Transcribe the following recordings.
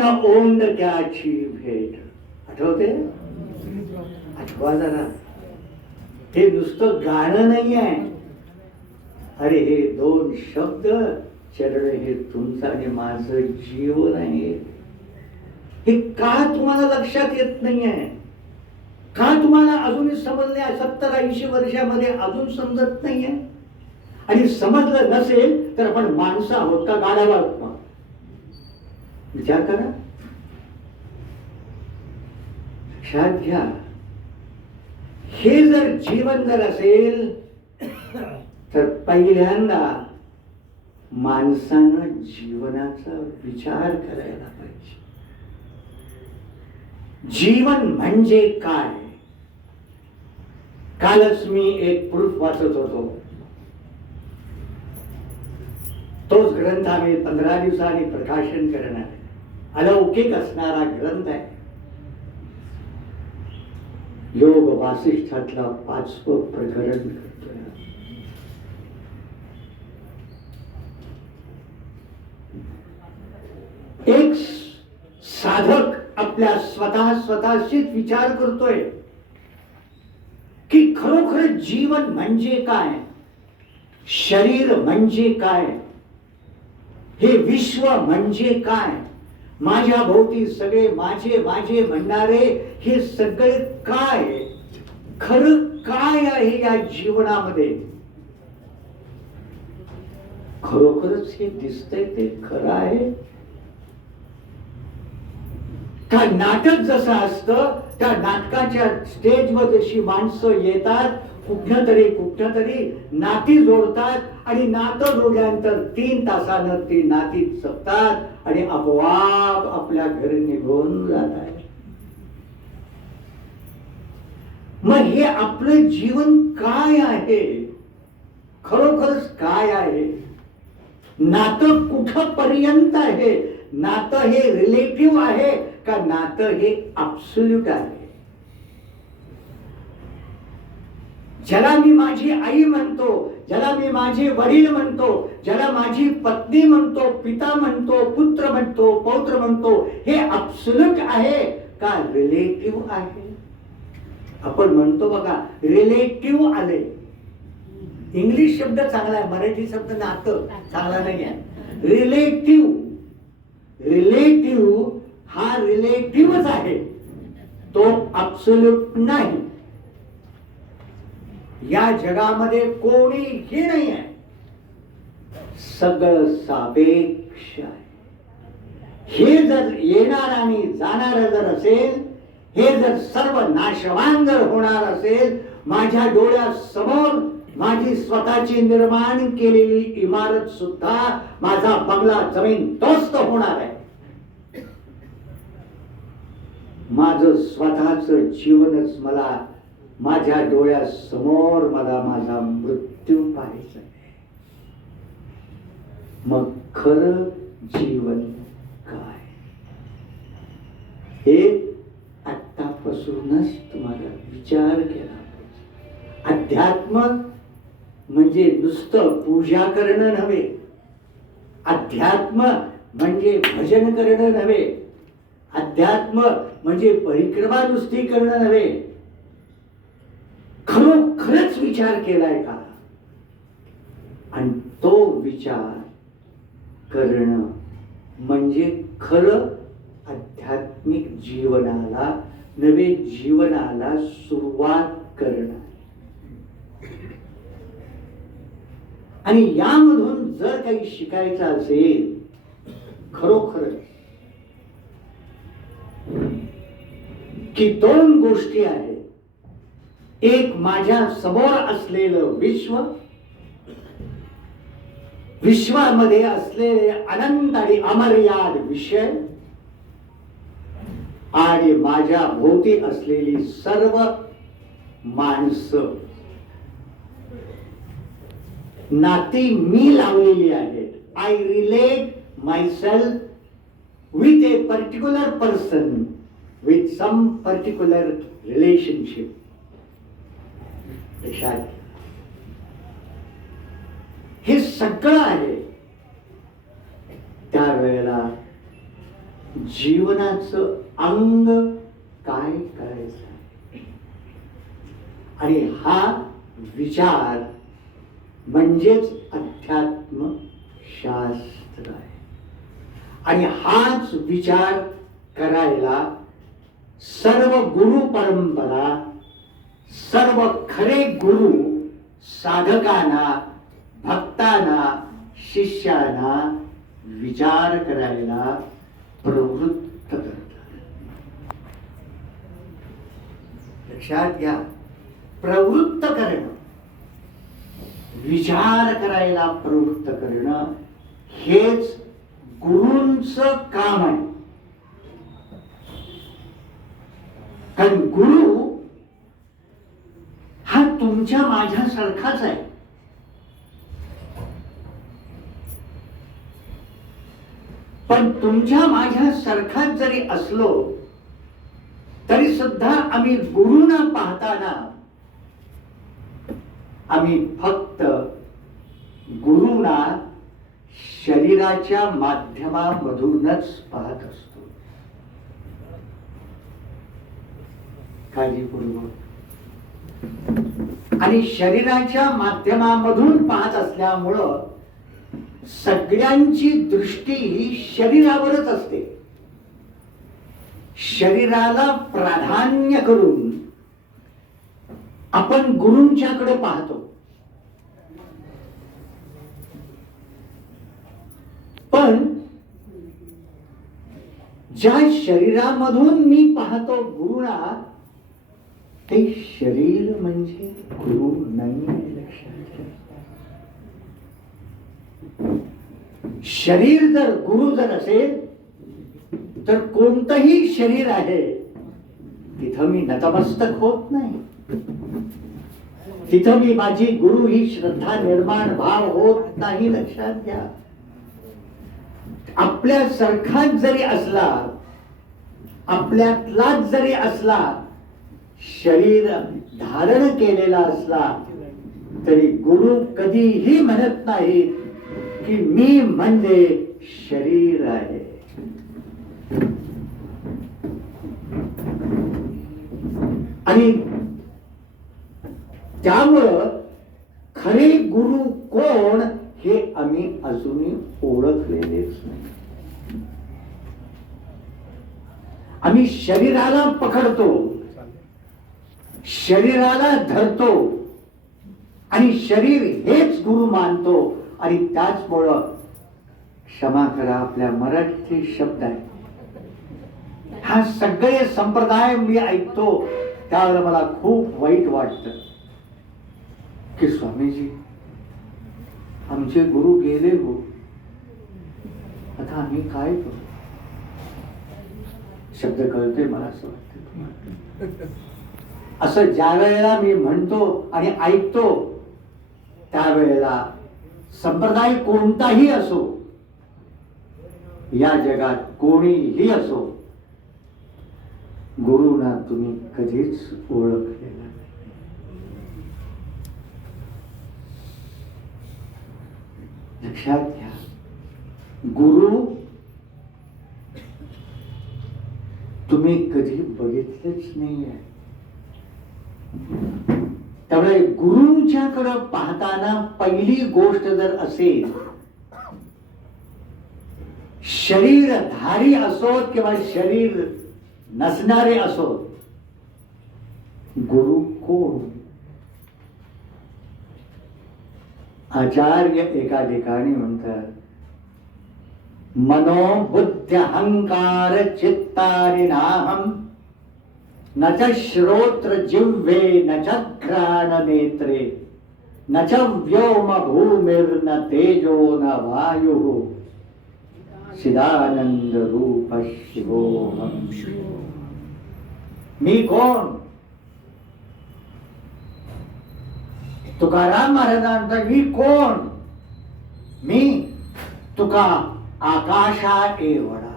मन ओंडक्याची भेट. आठवते? आठवा जरा. हे नुसतं गाणं नाही आहे. अरे हे दोन शब्द, चरण हे तुमचं आणि माझं जीवन आहे. हे का तुम्हाला लक्षात येत नाहीये? का तुम्हाला अजूनही समजले? 70-80 वर्षामध्ये अजून समजत नाहीये? आणि समजलं नसेल तर आपण माणसं आहोत का गाढव आहोत? मग विचार करा. लक्षात घ्या, हे जर जीवन जर असेल तर पहिल्यांदा माणसानं जीवनाचा विचार करायला पाहिजे. जीवन म्हणजे काय? कालच मी एक प्रूफ वाचत होतो. तोच ग्रंथ आम्ही 15 दिवसांनी प्रकाशन करणार. अलौकिक असणारा ग्रंथ आहे. योग वासिष्ठातला 5वं प्रकरण करतोय. एक साधक आपल्या स्वतःशीच विचार करतोय की खरोखर जीवन म्हणजे काय, शरीर म्हणजे काय, हे विश्व म्हणजे काय, माझ्या भोवती सगळे माझे माझे म्हणणारे हे सगळे काय, खरं काय आहे या जीवनामध्ये? खरोखरच हे दिसतंय ते खरं आहे का? नाटक जसं असतं त्या नाटकाच्या स्टेजवर जशी माणसं येतात, कुठनं तरी नाती जोडतात आणि नातं जोडल्यानंतर 3 तासानं ती नाती जपतात आणि आपोआप आपल्या घरी निघून जातात. मग हे आपलं जीवन काय आहे? खरोखरच काय आहे? नातं कुठपर्यंत आहे? नातं हे रिलेटिव्ह आहे का नातं हे ॲब्सोल्यूट आहे? ज्याला मी माझी आई म्हणतो, ज्याला मी माझे वडील म्हणतो, ज्याला माझी पत्नी म्हणतो, पिता म्हणतो, पुत्र म्हणतो, पौत्र म्हणतो, हे ॲब्सोल्यूट आहे का रिलेटिव्ह आहे? आपण म्हणतो बघा, रिलेटिव्ह आले. इंग्लिश शब्द चांगला आहे, मराठी शब्द नातं चांगला नाही आहे. रिलेटिव्ह, रिलेटिव्ह हा रिलेटिव्हच आहे, तो ॲब्सोल्यूट नाही. या जगामध्ये कोणीही नाही आहे, सगळं सापेक्ष आहे. हे जर येणार आणि जाणार जर असेल, हे जर सर्व नाशवान जर होणार असेल, माझ्या डोळ्यासमोर माझी स्वतःची निर्माण केलेली इमारत सुद्धा, माझा बंगला जमीनदोस्त होणार आहे. माझं स्वतःच जीवनच मला माझ्या डोळ्यासमोर मला माझा मृत्यू पाहायचा आहे. मग खरं जीवन काय हे आतापासूनच तुम्हाला विचार केला पाहिजे. अध्यात्म म्हणजे नुसतं पूजा करणं नव्हे, अध्यात्म म्हणजे भजन करणं नव्हे, अध्यात्म म्हणजे परिक्रमा नुसती करणं नव्हे. खरोखरच विचार केलाय का? आणि तो विचार करणं म्हणजे खरं आध्यात्मिक जीवनाला, नवे जीवनाला सुरुवात करणं. आणि यामधून जर काही शिकायचं असेल खरोखरच, की 2 गोष्टी आहेत. एक माझ्या समोर असलेलं विश्व, विश्वामध्ये असलेले अनंत आणि अमर्याद विषय, आणि माझ्या भोवती असलेली सर्व माणसं, नाती मी लावलेली आहेत. I relate myself with a particular person, with some particular relationship. हे सगळं आहे. त्यावेळेला जीवनाचं अंग काय करायचं आहे. आणि हा विचार म्हणजेच अध्यात्म शास्त्र आहे. आणि हाच विचार करायला सर्व गुरु परंपरा, सर्व खरे गुरु साधकांना, भक्तांना, शिष्यांना विचार करायला प्रवृत्त करतात. लक्षात घ्या, प्रवृत्त करणं, विचार करायला प्रवृत्त करणं हेच गुरूंचं काम आहे. कारण गुरु हा तुमच्या माझ्यासारखाच आहे. पण तुमच्या माझ्यासारखाच जरी असलो तरी सुद्धा आम्ही गुरुना पाहताना आम्ही फक्त गुरुना शरीराच्या माध्यमामधूनच पाहत असतो. काळजीपूर्वक. आणि शरीराच्या माध्यमामधून पाहत असल्यामुळं सगळ्यांची दृष्टी ही शरीरावरच असते. शरीराला प्राधान्य करून आपण गुरूंच्याकडे पाहतो. पण ज्या शरीरामधून मी पाहतो गुरुना, ते शरीर म्हणजे गुरु नाही. शरीर जर गुरु जर असेल तर कोणतंही शरीर आहे तिथं मी नतमस्तक होत नाही. तिथं मी माझी गुरु ही श्रद्धा निर्माण भाव होत नाही. लक्षात घ्या, आपल्यासारखाच जरी असला, आपल्यातलाच जरी असला, शरीर धारण केलेला असला तरी गुरु कधीही म्हणत नाही की मी म्हणजे शरीर आहे. आणि त्यामुळं खरे गुरु कोण हे आम्ही अजूनही ओळखलेलेच नाही. आम्ही शरीराला पकडतो, शरीराला धरतो आणि शरीर हेच गुरु मानतो. आणि त्याचमुळं, क्षमा करा आपल्या मराठी शब्द आहे, हा सगळे संप्रदाय मी ऐकतो त्यावेळेला मला खूप वाईट वाटतं की स्वामीजी आमचे गुरु गेले हो, आता आम्ही काय करू. शब्द कळते मला असं वाटतं. असं ज्या वेळेला मी म्हणतो आणि ऐकतो त्यावेळेला संप्रदाय कोणताही असो, या जगात कोणीही असो, गुरुना तुम्ही कधीच ओळखलेला नाही. लक्षात घ्या, गुरु तुम्ही कधी बघितलेच नाहीये. त्यामुळे गुरूंच्याकडे पाहताना पहिली गोष्ट जर असेल, शरीरधारी असोत किंवा शरीर नसणारे असोत, गुरु कोण. आचार्य एका ठिकाणी म्हणतात, मनो बुद्धी अहंकार चित्तानि नाहम, न च श्रोत्र जिह्वे न च घ्राण नेत्रे, न च व्योम भूमिर्न तेजो न वायुः, चिदानंद रूप शिवोहम. मी कोण. तुकाराम महाराजांचा मी कोण. मी तुका आकाशा एवढा.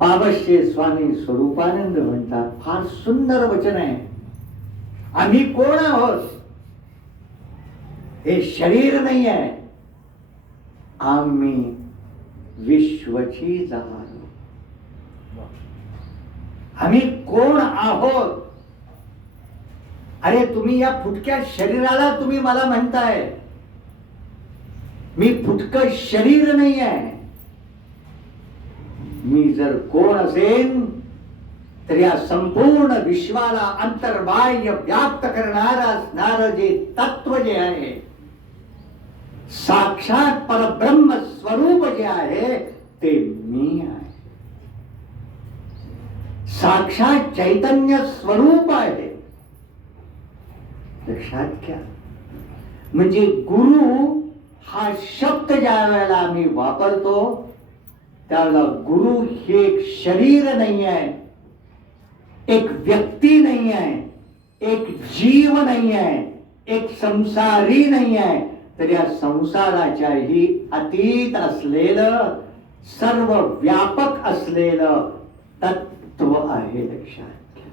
पावश्य स्वामी स्वरूपानंद म्हणतात, फार सुंदर वचन आहे. आम्ही कोण आहोत. हे शरीर नाही आहे, आम्ही विश्वची जाणो. आम्ही कोण आहोत? अरे तुम्ही या फुटक्या शरीराला तुम्ही मला म्हणताय, मी फुटकं शरीर नाही आहे. मी जर कोण असेन तर या संपूर्ण विश्वाला अंतर्बाह्य व्याप्त करणारं असणारं जे तत्व जे आहे, साक्षात परब्रह्म स्वरूप जे आहे ते मी आहे. साक्षात चैतन्य स्वरूप आहे. लक्षात घ्या. म्हणजे गुरु हा शब्द ज्या वेळेला आम्ही वापरतो त्यावेळेला गुरु हे एक शरीर नाही आहे, एक व्यक्ती नाही आहे, एक जीव नाही आहे, एक संसारी नाही आहे, तर या संसाराच्याही अतीत असलेलं सर्व व्यापक असलेलं तत्व आहे. लक्षात घ्या.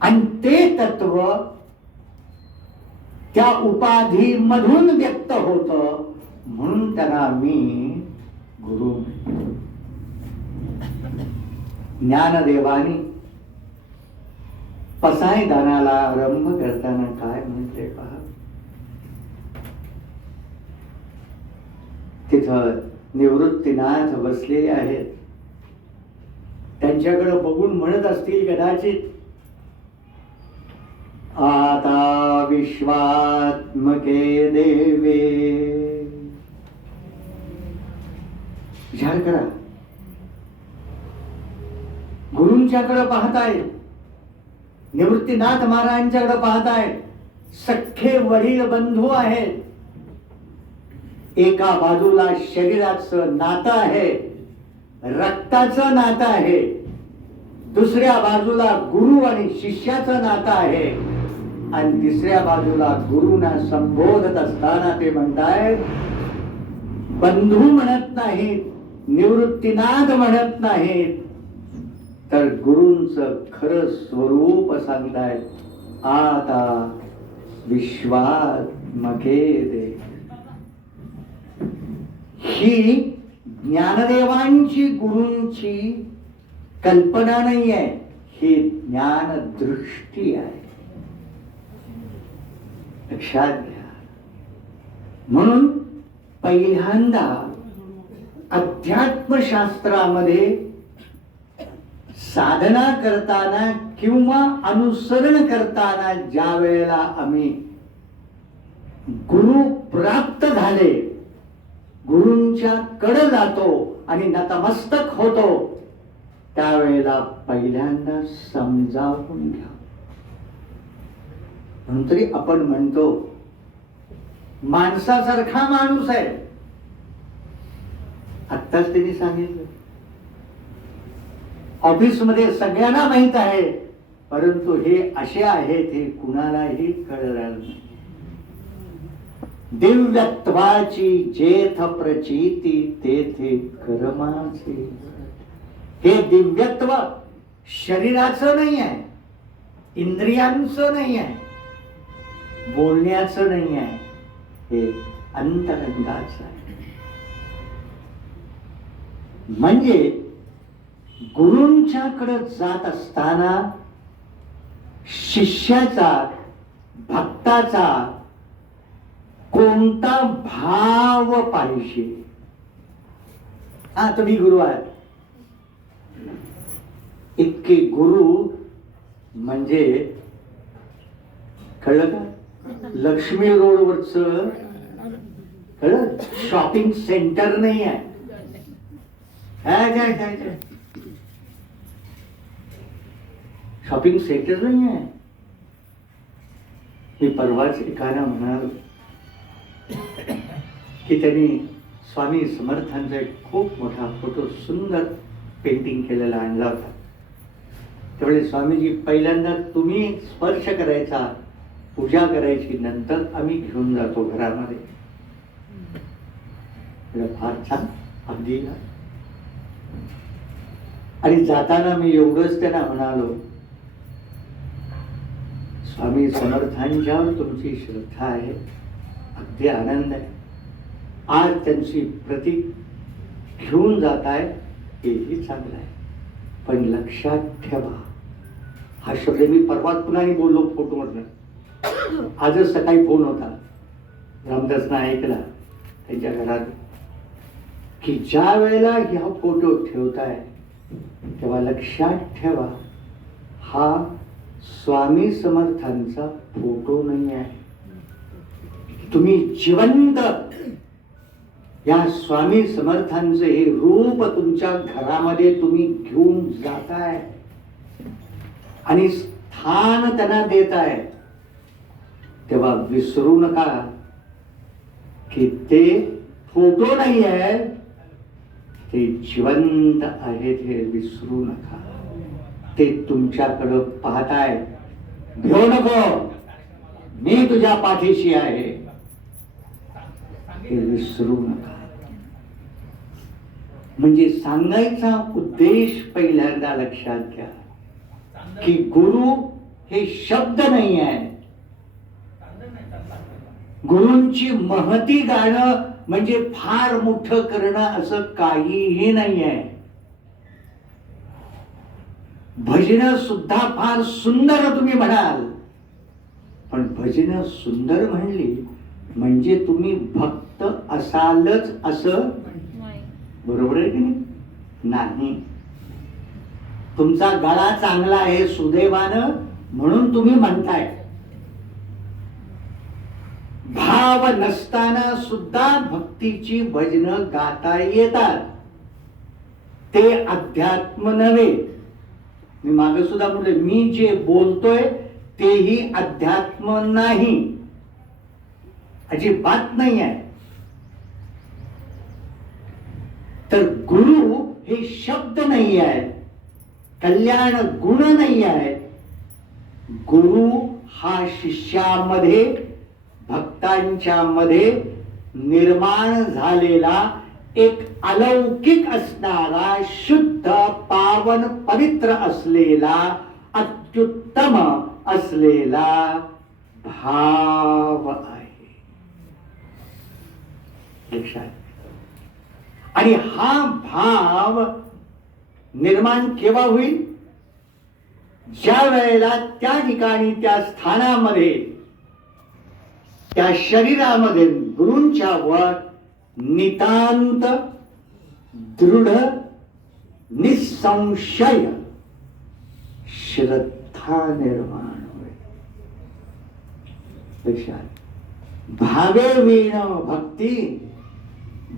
आणि ते तत्व त्या उपाधी मधून व्यक्त होत, म्हणून त्यांना मी गुरु म्हणतो. ज्ञानदेवानी पसायदानाला आरंभ करताना काय म्हटले पहा. तिथं निवृत्तीनाथ बसलेले आहेत. त्यांच्याकडे बघून म्हणत असतील कदाचित, आता विश्वात्मके देवे. विचार करा, गुरूंच्याकडे पाहताय, निवृत्तीनाथ महाराजांच्याकडे पाहताय. सख्खे वडील बंधू आहेत. एका बाजूला शरीराचं नातं आहे, रक्ताचं नातं आहे. दुसऱ्या बाजूला गुरु आणि शिष्याचं नातं आहे. आणि तिसऱ्या बाजूला गुरुना संबोधत असताना ते म्हणतायत, बंधू म्हणत नाहीत, निवृत्तीनाथ म्हणत नाहीत, तर गुरूंचं खरं स्वरूप सांगतायत. आता विश्वात्मके देव. ही ज्ञानदेवांची गुरूंची कल्पना नाही आहे, ही ज्ञान दृष्टी आहे. लक्षात घ्या. म्हणून पहिल्यांदा अध्यात्मशास्त्रामध्ये साधना करताना किंवा अनुसरण करताना ज्या वेळेला आम्ही गुरु प्राप्त झाले, गुरूंच्या कडे जातो आणि नतमस्तक होतो, त्यावेळेला पहिल्यांदा समजावून घ्या. म्हणून तरी आपण म्हणतो माणसासारखा माणूस आहे. आत्ताच त्यांनी सांगितलं, ऑफिसमध्ये सगळ्यांना माहित आहे, परंतु हे असे आहेत हे कुणालाही कळलं नाही. दिव्यत्वाची जेथ प्रचिती तेथे कर्माचे. हे दिव्यत्व शरीराचं नाही आहे, इंद्रियांचं नाही आहे, बोलण्याचं नाही आहे, हे अंतरंगाचं आहे. म्हणजे गुरूंच्याकडे जात असताना शिष्याचा, भक्ताचा कोणता भाव पाहिजे. हा तुम्ही गुरु आहात, इतके गुरु म्हणजे कळलं का? लक्ष्मी रोडवरच कळलं, शॉपिंग सेंटर नाही आहे. शॉपिंग सेंटर नाही आहे. मी परवाच एकाला म्हणाल की त्यांनी स्वामी समर्थांचा एक खूप मोठा फोटो सुंदर पेंटिंग केलेला आणला होता. त्यावेळी स्वामीजी पहिल्यांदा तुम्ही स्पर्श करायचा, पूजा करायची, नंतर आम्ही घेऊन जातो घरामध्ये. फार छान अगदी. आणि जाताना मी एवढंच त्यांना म्हणालो, स्वामी समर्थांच्यावर तुमची श्रद्धा आहे, अगदी आनंद आहे. आज त्यांची प्रतीक घेऊन जात आहे, हेही चांगलं आहे. पण लक्षात ठेवा, हा शब्द मी परवाच पुन्हा बोललो फोटोमधनं. आजच सकाळी फोन होता, रामदासना ऐकला त्यांच्या घरात, की ज्या वेळेला ह्या फोटो ठेवताय तेव्हा लक्षात ठेवा, हा स्वामी समर्थांचा फोटो नाही आहे. तुम्ही जिवंत या स्वामी समर्थांचे हे रूप तुमच्या घरामध्ये तुम्ही घेऊन जाताय आणि स्थान त्यांना देताय. तेव्हा विसरू नका की ते फोटो नाही आहे, ते जिवंत आहेत, हे विसरू नका. ते तुमच्याकडं पाहताय. भिऊ नको, मी तुझ्या पाठीशी आहे, हे विसरू नका. म्हणजे सांगायचा उद्देश पहिल्यांदा लक्षात घ्या की गुरु हे शब्द नाही आहे. गुरूंची महती गाणं म्हणजे फार मोठं करणं असं काहीही नाही आहे. भजन सुद्धा फार सुंदर तुम्ही म्हणाल, पण भजन सुंदर म्हणली म्हणजे तुम्ही भक्त असालच असं बरोबर आहे की नाही? तुमचा गळा चांगला आहे सुदैवानं म्हणून तुम्ही म्हणताय. भाव नसताना सुद्धा भक्तीची भजनं गाता येतात. ते अध्यात्म नव्हे. मी मागे सुद्धा बोलले, मी जे बोलतोय तेही अध्यात्म नाही, अजिबात नाही आहे. तर गुरु हे शब्द नाही आहे, कल्याण गुण नाही आहे. गुरु हा शिष्यामध्ये, भक्तांच्या मध्ये निर्माण झालेला एक अलौकिक असणारा, शुद्ध पावन पवित्र असलेला, अत्युत्तम असलेला भाव आहे. लक्षात. आणि हा भाव निर्माण केव्हा होईल? ज्या वेळेला त्या ठिकाणी, त्या स्थानामध्ये, त्या शरीरामध्ये गुरूंच्या वर नितांत दृढ निसंशय श्रद्धा निर्माण होईल. लक्षात. भावे वीण भक्ती,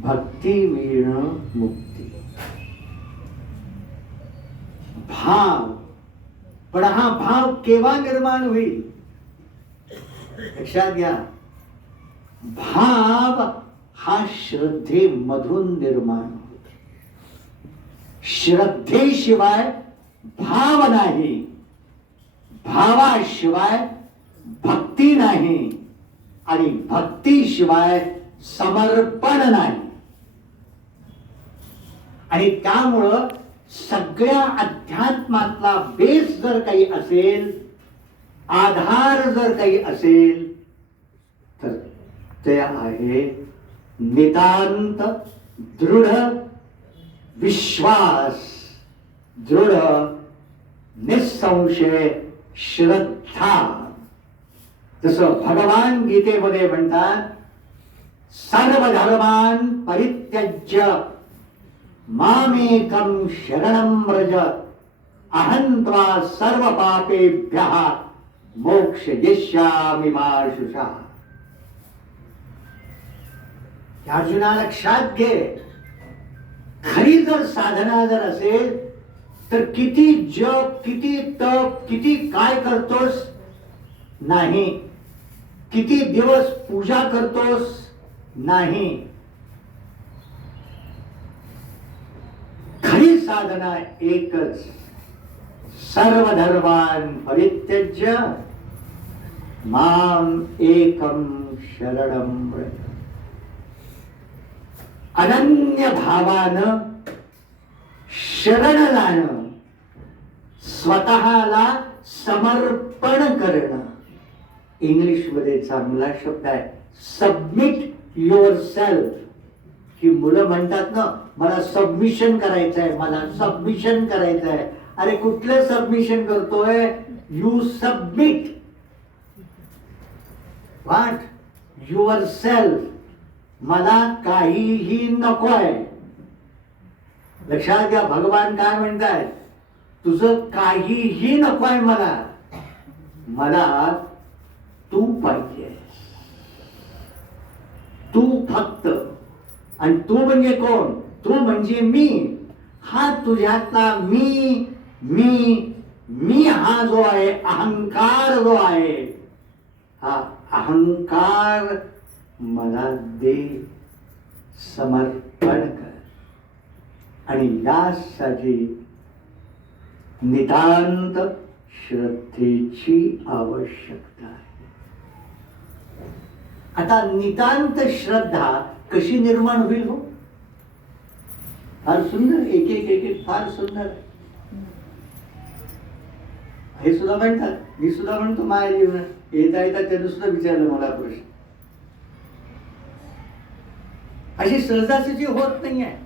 भक्ती वीण मुक्ती. भाव. पण हा भाव केव्हा निर्माण होईल? लक्षात घ्या. भाव हा श्रद्धेमधून निर्माण होतो. श्रद्धेशिवाय भाव नाही, भावाशिवाय भक्ती नाही, आणि भक्तीशिवाय समर्पण नाही. आणि त्यामुळं सगळ्या अध्यात्मातला बेस जर काही असेल, आधार जर काही असेल, तर ते आहे नितांत दृढ विश्वास, दृढ निसंशय श्रद्धा. जसं भगवान गीतेमध्ये म्हणतात, सर्व धर्मान् परित्यज्य मामेकं शरणं व्रज अहं त्वा सर्व पापेभ्यः मोक्षयिष्यामि मा शुचः. अर्जुना लक्षात घे, खरी जर साधना जर असेल तर किती जप, किती तप, किती काय करतोस नाही, किती दिवस पूजा करतोस नाही. खरी साधना एकच, सर्व धर्मान् परित्यज्य माम एकम शरणं व्रज. अनन्य भावानं शरण जाणं, स्वतःला समर्पण करणं, इंग्लिशमध्ये चांगला शब्द आहे, सबमिट युअर सेल्फ. की मुलं म्हणतात ना, मला सबमिशन करायचं आहे, मला सबमिशन करायचं आहे. अरे कुठलं सबमिशन करतोय? You submit what? Your self. मला काहीही नको आहे. लक्षात घ्या, भगवान काय म्हणतायत? तुझं काहीही नको आहे मला, मला तू पाहिजे. तू फक्त. आणि तू म्हणजे कोण? तू म्हणजे मी. हा तुझ्यातला मी मी मी हा जो आहे, अहंकार जो आहे, हा अहंकार मला दे, समर्पण कर. आणि यासाठी नितांत श्रद्धेची आवश्यकता आहे. आता नितांत श्रद्धा कशी निर्माण होईल हो? फार सुंदर, एक एक एक एक फार सुंदर. हे सुद्धा म्हणतात, मी सुद्धा म्हणतो माझ्या जीवनात येता येता त्यानं सुद्धा विचारलं मला प्रश्न. अशी सहजासहजी होत नाही आहे.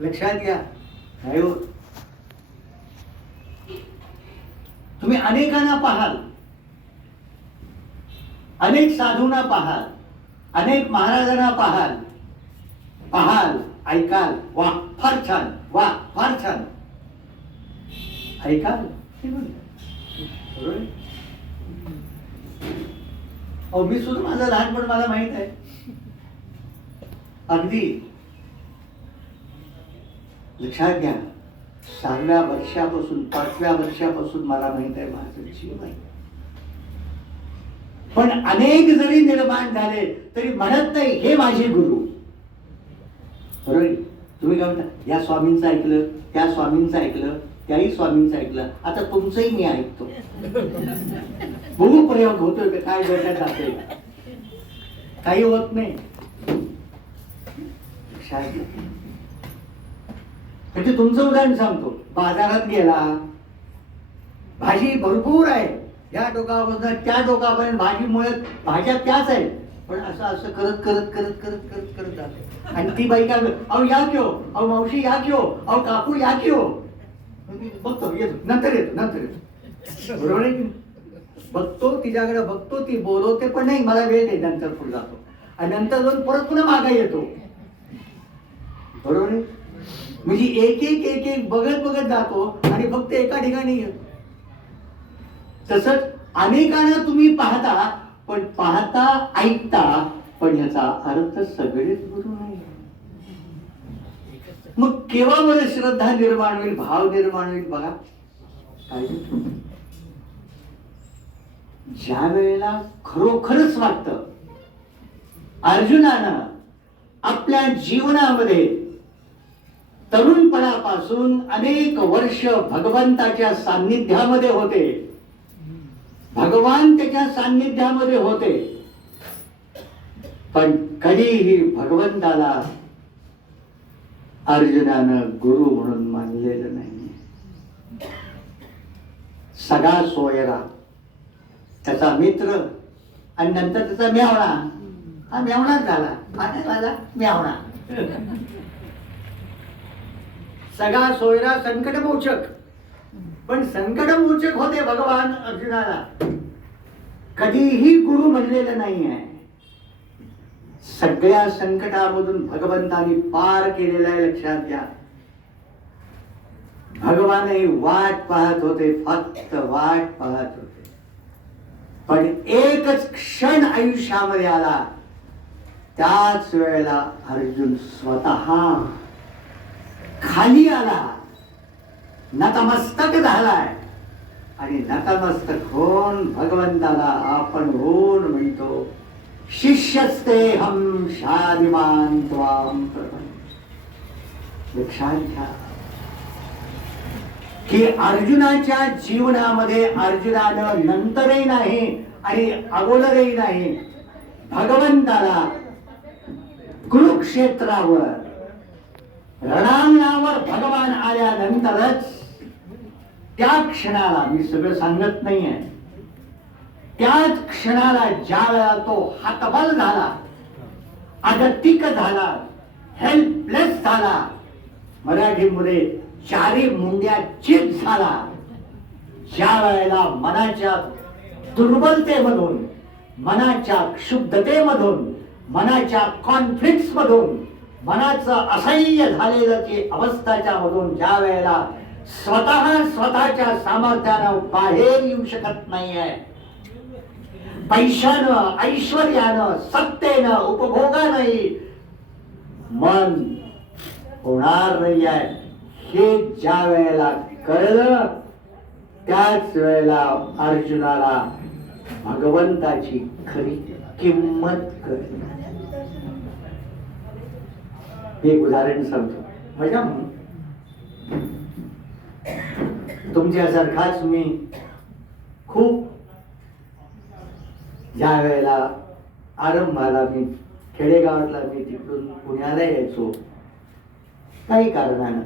लक्षात घ्या, नाही होत. तुम्ही अनेकांना पाहाल, अनेक साधूंना पाहाल, अनेक महाराजांना पाहाल, ऐकाल, वा फार छान, वा फार छान, ऐकाल. मी सुद्धा माझं लहानपण मला माहित आहे. अगदी लक्षात घ्या, 6व्या वर्षापासून 5व्या वर्षापासून मला माहित आहे माझं जीवन. पण अनेक जरी निर्माण झाले तरी म्हणत नाही हे माझे गुरु. बरोबर? तुम्ही काय म्हणता, या स्वामींचं ऐकलं, त्या स्वामींचं ऐकलं, त्याही स्वामींचं ऐकलं, आता तुमचंही मी ऐकतो. बघू प्रयोग होतोय का, काय डोक्यात जाते. काही होत नाही. म्हणजे तुमचं उदाहरण सांगतो. बाजारात गेला, भाजी भरपूर आहे, या टोकापासून त्या टोकापर्यंत भाजी मुळात भाज्या त्याच आहेत, पण असं असं करत करत करत करत करत करत जाते. आणि ती बाई काय, अहो या की हो, अहो मावशी या की हो, अहो काकू या की हो. बघतो, येतो, नंतर येतो. बरोबर आहे की? बघतो, तिच्याकडे बघतो, ती बोलवते पण नाही, मला वेळ नाही, नंतर पुढे जातो. आणि नंतर जाऊन परत पुन्हा मागे येतो. बरोबर आहे? म्हणजे एक एक एक एक बघत बघत जातो आणि फक्त एका ठिकाणी येतो. तसंच अनेकांना तुम्ही पाहता, पण पाहता ऐकता, पण याचा अर्थ सगळेच गुरु नाही. मग केव्हा बरं श्रद्धा निर्माण होईल, भाव निर्माण होईल? बघा काय, ज्या वेळेला खरोखरच वाटतं अर्जुनानं आपल्या जीवनामध्ये तरुणपणापासून अनेक वर्ष भगवंताच्या सान्निध्यामध्ये होते, भगवान त्याच्या सान्निध्यामध्ये होते, पण कधीही भगवंताला अर्जुनानं गुरु म्हणून मानलेलं नाही. सगळा सोयरा, त्याचा मित्र, आणि नंतर त्याचा मेवणा. हा मेवणाच झाला, माझा मेवणा. सगळा सोयरा संकटमोचक, पण संकटमोचक होते भगवान अर्जुनाला, कधीही गुरु म्हणलेलं नाही आहे. सगळ्या संकटामधून भगवंतानी पार केलेला आहे. लक्षात घ्या, भगवानही वाट पाहत होते, फक्त वाट पाहत होते. पण एकच क्षण आयुष्यामध्ये आला, त्याच वेळेला अर्जुन स्वतः खाली आला, नतमस्तक झालाय. आणि नतमस्तक होऊन भगवंताला आपण होऊन म्हणतो, शिष्यस्तेहं शादिमान् त्वां प्रपन्नः. लक्षात घ्या की अर्जुनाच्या जीवनामध्ये अर्जुनानं नंतरही नाही आणि अगोदरही नाही, भगवंताला कुरुक्षेत्रावर रणांगणावर भगवान आल्यानंतरच, त्या क्षणाला, मी सगळं सांगत नाहीये, त्याच क्षणाला ज्या वेळा तो हतबल झाला, अगतिक झाला, हेल्पलेस झाला, मराठीमध्ये चारी मुंड्या चित झाला, ज्या वेळेला मनाच्या दुर्बलतेमधून, मनाच्या क्षुब्धतेमधून, मनाच्या कॉन्फ्लिक्ट मधून, मनाचं असह्य झालेलं ती अवस्थाच्या मधून ज्या वेळेला स्वतःच्या सामर्थ्यानं बाहेर येऊ शकत नाहीये, पैशानं, ऐश्वर्यानं, सत्तेनं, उपभोगानंही मन होणार नाही आहे, हे ज्या वेळेला कळलं, त्याच वेळेला अर्जुनाला भगवंताची खरी किंमत कळली. एक उदाहरण सांगतो. म्हणजे तुमच्यासारखाच मी खूप ज्या वेळेला आरंभाला मी खेडेगावातला मी तिकडून पुण्याला यायचो काही कारणानं,